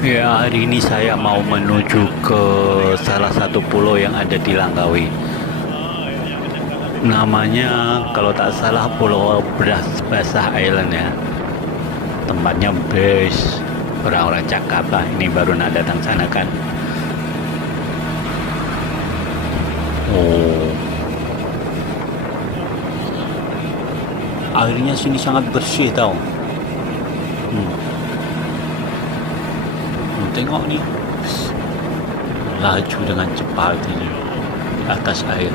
Ya, hari ini saya mau menuju ke salah satu pulau yang ada di Langkawi. Namanya kalau tak salah Pulau Beras Basah Island ya. Tempatnya best. Orang-orang cakap lah. Ini baru nak datang sana kan. Oh, airnya sini sangat bersih tau. Tengok nih, laju dengan cepat ini di atas air.